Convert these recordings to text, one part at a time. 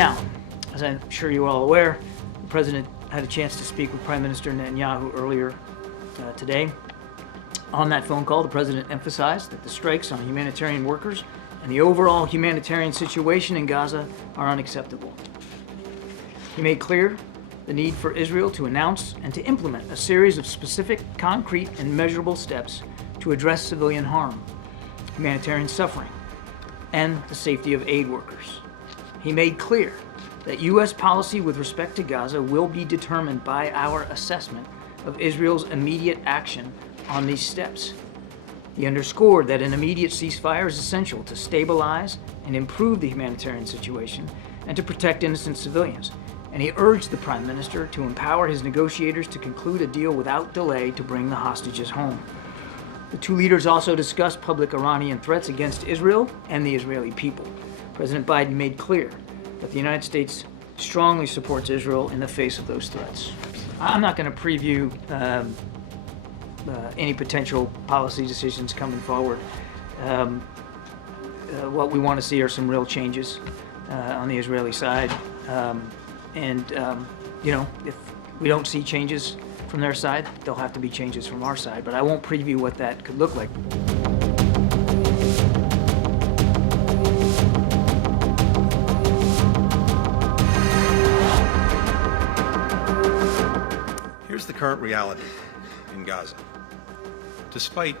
Now, as I'm sure you're all aware, the President had a chance to speak with Prime Minister Netanyahu earlier today. On that phone call, the President emphasized that the strikes on humanitarian workers and the overall humanitarian situation in Gaza are unacceptable. He made clear the need for Israel to announce and to implement a series of specific, concrete, and measurable steps to address civilian harm, humanitarian suffering, and the safety of aid workers. He made clear that U.S. policy with respect to Gaza will be determined by our assessment of Israel's immediate action on these steps. He underscored that an immediate ceasefire is essential to stabilize and improve the humanitarian situation and to protect innocent civilians. And he urged the Prime Minister to empower his negotiators to conclude a deal without delay to bring the hostages home. The two leaders also discussed public Iranian threats against Israel and the Israeli people. President Biden made clear that the United States strongly supports Israel in the face of those threats. I'm not going to preview any potential policy decisions coming forward. What we want to see are some real changes on the Israeli side. If we don't see changes from their side, there'll have to be changes from our side, but I won't preview what that could look like. Here's the current reality in Gaza. Despite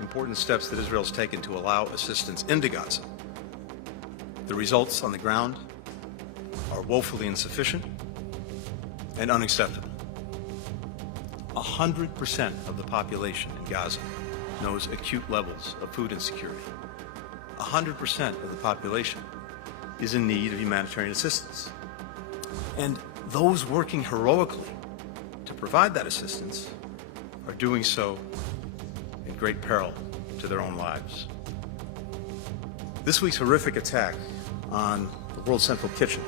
important steps that Israel's taken to allow assistance into Gaza, the results on the ground are woefully insufficient and unacceptable. 100% of the population in Gaza knows acute levels of food insecurity. 100% of the population is in need of humanitarian assistance. And those working heroically to provide that assistance are doing so in great peril to their own lives. This week's horrific attack on the World Central Kitchen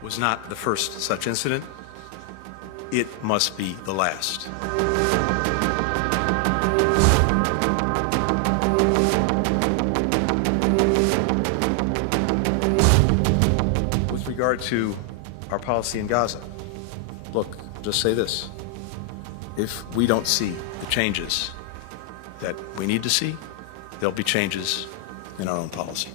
was not the first such incident. It must be the last. With regard to our policy in Gaza, look, just say this. If we don't see the changes that we need to see, there'll be changes in our own policy.